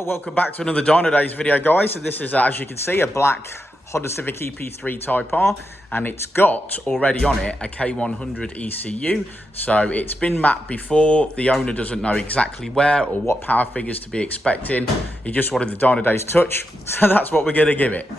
Well, welcome back to another Dynodaze video, guys. So this is, as you can see, a black Honda Civic Ep3 Type R, and it's got already on it a K100 ECU. So it's been mapped before. The owner doesn't know exactly where or what power figures to be expecting. He just wanted the Dynodaze touch, so that's what we're going to give it.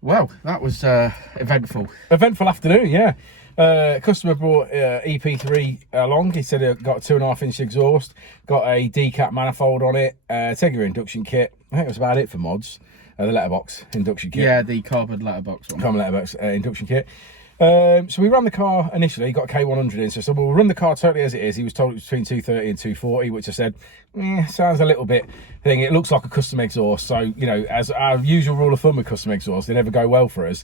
Well, that was eventful. Eventful afternoon, yeah. Customer brought EP3 along. He said it got a 2.5-inch exhaust, got a Decat manifold on it, Tegiwa induction kit. I think that was about it for mods. The letterbox induction kit. Yeah, the carbon letterbox one. Carbon letterbox induction kit. So we ran the car initially, got a K100 in, so we'll run the car totally as it is. He was told it was between 230 and 240, which I said, sounds a little bit thing. It looks like a custom exhaust, so, you know, as our usual rule of thumb with custom exhausts, they never go well for us.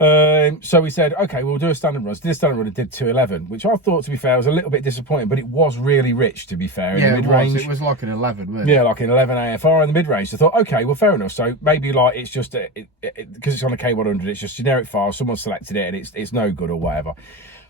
So we said, okay, we'll do a standard run. So did a standard run and did 211, which I thought, to be fair, was a little bit disappointing, but it was really rich, to be fair, in the mid-range. It was like an 11, wasn't it? Yeah, like an 11 AFR in the mid-range. So I thought, okay, well, fair enough. So maybe like it's just, because it's on a K100, it's just generic file, someone selected it and it's no good or whatever.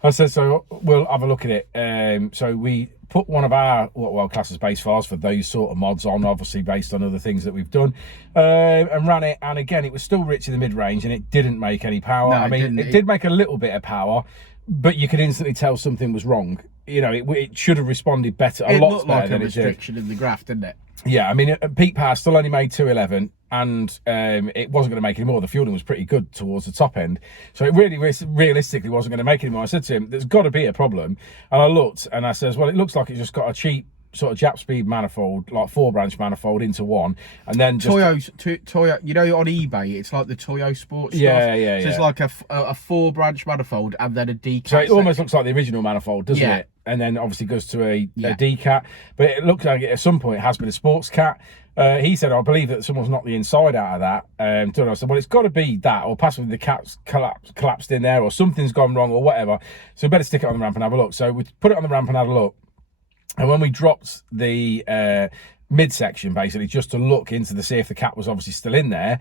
I said, so we'll have a look at it. So we put one of our what class as base files for those sort of mods on, obviously based on other things that we've done, and ran it. And again, it was still rich in the mid-range and it didn't make any power. No, I mean, it did make a little bit of power, but you could instantly tell something was wrong. You know, it should have responded better. It looked like a restriction in the graph, didn't it? Yeah, I mean, peak power still only made 211, and it wasn't going to make any more. The fueling was pretty good towards the top end, so it really realistically wasn't going to make any more. I said to him, there's got to be a problem, and I looked and I says, well, it looks like it's just got a cheap sort of Japspeed manifold, like 4-branch manifold into one, and then just Toyo, you know, on eBay it's like the Toyo Sports stuff. Yeah. So it's like a 4-branch manifold and then a Decat. So it almost looks like the original manifold, doesn't it? And then obviously goes to a Decat, but it looks like at some point it has been a sports cat. He said, I believe that someone's knocked the inside out of that. I said, well, it's got to be that, or possibly the cat's collapsed in there, or something's gone wrong, or whatever. So we better stick it on the ramp and have a look. So we put it on the ramp and had a look. And when we dropped the midsection, basically, just to look into to see if the cat was obviously still in there,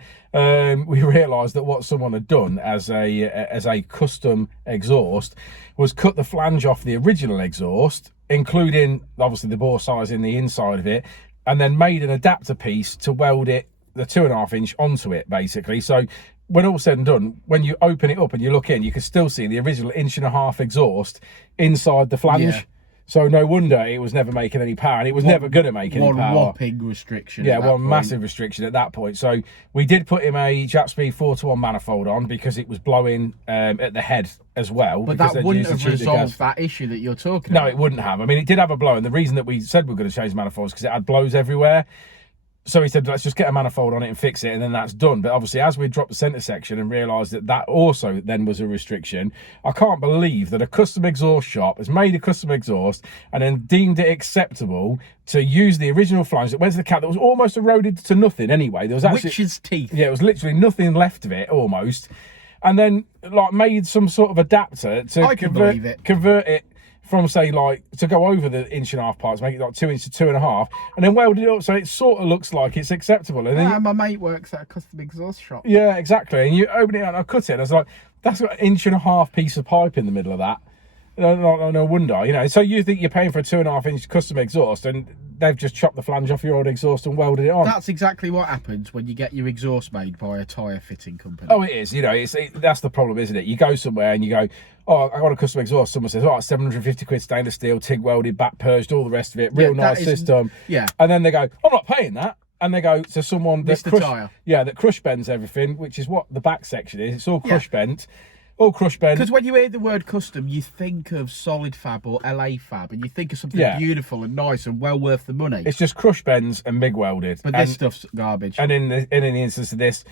we realised that what someone had done as a custom exhaust was cut the flange off the original exhaust, including obviously the bore size in the inside of it, and then made an adapter piece to weld it, the 2.5 inch, onto it, basically. So when all said and done, when you open it up and you look in, you can still see the original 1.5 inch exhaust inside the flange. Yeah. So no wonder it was never making any power, and it was never going to make any power. One whopping restriction. Yeah, one massive restriction at that point. So we did put him a Japspeed 4-to-1 manifold on because it was blowing at the head as well. But that wouldn't have resolved that issue that you're talking about. No, it wouldn't have. I mean, it did have a blow, and the reason that we said we were going to change the manifold is because it had blows everywhere. So he said, let's just get a manifold on it and fix it, and then that's done. But obviously, as we dropped the centre section and realised that that also then was a restriction, I can't believe that a custom exhaust shop has made a custom exhaust and then deemed it acceptable to use the original flange that went to the cat that was almost eroded to nothing anyway. There was actually witch's teeth. Yeah, it was literally nothing left of it, almost. And then, like, made some sort of adapter to convert it from, say, like, to go over the 1.5 inch parts, make it like 2 inch to 2.5, and then welded it up so it sort of looks like it's acceptable. And then my mate works at a custom exhaust shop. Yeah, exactly. And you open it and I cut it, and I was like, that's got an 1.5 inch piece of pipe in the middle of that. No wonder, you know. So you think you're paying for a 2.5 inch custom exhaust, and they've just chopped the flange off your old exhaust and welded it on. That's exactly what happens when you get your exhaust made by a tyre fitting company. Oh, it is. You know, that's the problem, isn't it? You go somewhere and you go, oh, I got a custom exhaust. Someone says, oh, it's 750 quid stainless steel, TIG welded, back purged, all the rest of it. Real nice system. Yeah. And then they go, I'm not paying that. And they go to someone that that crush bends everything, which is what the back section is. It's all crush bent. All crush bent. Because when you hear the word custom, you think of solid fab or LA fab, and you think of something beautiful and nice and well worth the money. It's just crush bends and MIG welded. But this stuff's garbage. And in the instance of this,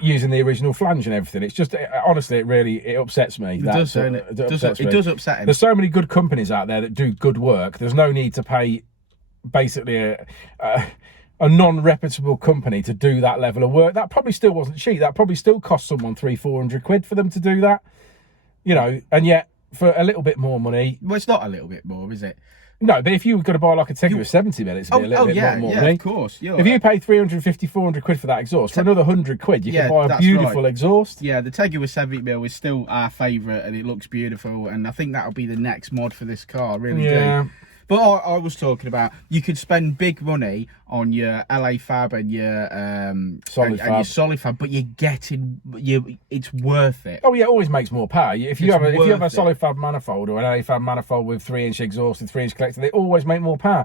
using the original flange and everything, it's just, honestly, it upsets me. It does, doesn't it? It does upset him. There's so many good companies out there that do good work. There's no need to pay basically a non-reputable company to do that level of work. That probably still wasn't cheap. That probably still cost someone 300-400 quid for them to do that. You know, and yet for a little bit more money. Well, it's not a little bit more, is it? No, but if you were going to buy like a Tegiwa 70 mil, it's a little bit more money. Of course. If you pay 350-400 quid for that exhaust, for another 100 quid, you can buy a beautiful exhaust. Yeah, the Tegiwa 70 mil is still our favourite, and it looks beautiful, and I think that'll be the next mod for this car. I really do. But I was talking about, you could spend big money on your LA fab and your solid fab, but you're getting it's worth it. Oh yeah, it always makes more power. If you have a solid fab manifold or an LA fab manifold with 3 inch exhaust and 3 inch collector, they always make more power.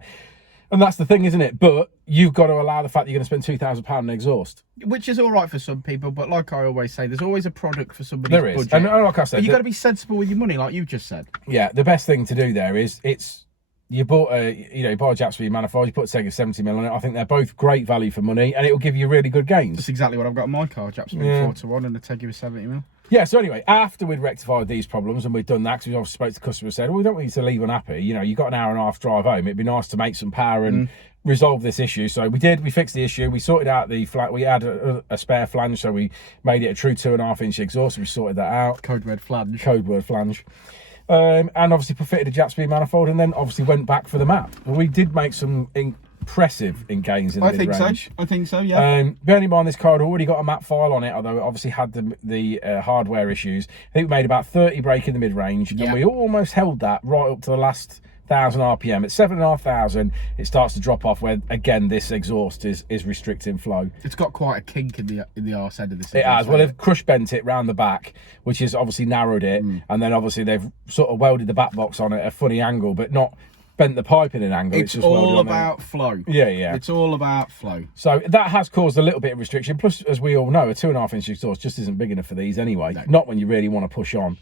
And that's the thing, isn't it? But you've got to allow the fact that you're going to spend £2,000 on exhaust. Which is all right for some people, but like I always say, there's always a product for somebody's budget. And like I said, but you've got to be sensible with your money, like you just said. Yeah, the best thing to do there is you bought you buy a Japspeed manifold, you put a Tegiwa 70 mil on it. I think they're both great value for money, and it will give you really good gains. That's exactly what I've got in my car, Japspeed 4-to-1 and a Tegiwa 70 mil. Yeah, so anyway, after we'd rectified these problems and we'd done that, because we obviously spoke to the customer and said, well, we don't want you to leave unhappy. You know, you've got an hour and a half drive home. It'd be nice to make some power and resolve this issue. So we did. We fixed the issue. We sorted out the flat. We had a spare flange, so we made it a true 2.5-inch exhaust. We sorted that out. Code word flange. Code word flange. And obviously fitted a Japspeed manifold, and then obviously went back for the map. We did make some impressive gains in the mid-range. I think so, yeah. Bearing in mind this car had already got a map file on it, although it obviously had the hardware issues. I think we made about 30 brake in the mid-range, and we almost held that right up to the last 1,000 RPM. At 7,500, it starts to drop off where, again, this exhaust is restricting flow. It's got quite a kink in the arse end of this. It has. Well, they've crush bent it round the back, which has obviously narrowed it, and then obviously they've sort of welded the back box on at a funny angle, but not bent the pipe in an angle. It's just all about flow. Yeah. It's all about flow. So that has caused a little bit of restriction. Plus, as we all know, a 2.5-inch exhaust just isn't big enough for these anyway. No. Not when you really want to push on.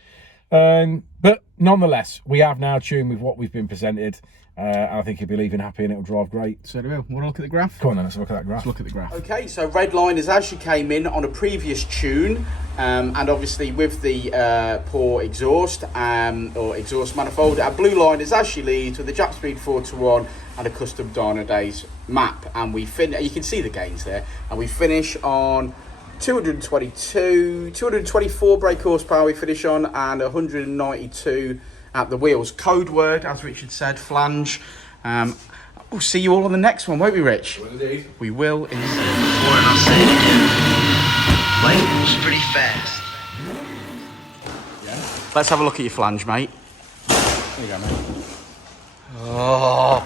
But nonetheless, we have now tuned with what we've been presented. I think you'll be leaving happy and it'll drive great. So do we. Want to look at the graph? Come on then, let's look at that graph. Let's look at the graph. Okay, so red line is as you came in on a previous tune, and obviously with the poor exhaust or exhaust manifold. Our blue line is as she leads with the Japspeed 4-to-1 and a custom Dynodaze map, and you can see the gains there, and we finish on 224 brake horsepower we finish on, and 192 at the wheels. Code word, as Richard said, flange. We'll see you all on the next one, won't we, Rich? Will indeed. We will indeed. Before, and I'll say it again. Life moves pretty fast. Let's have a look at your flange, mate. There you go, mate. Oh.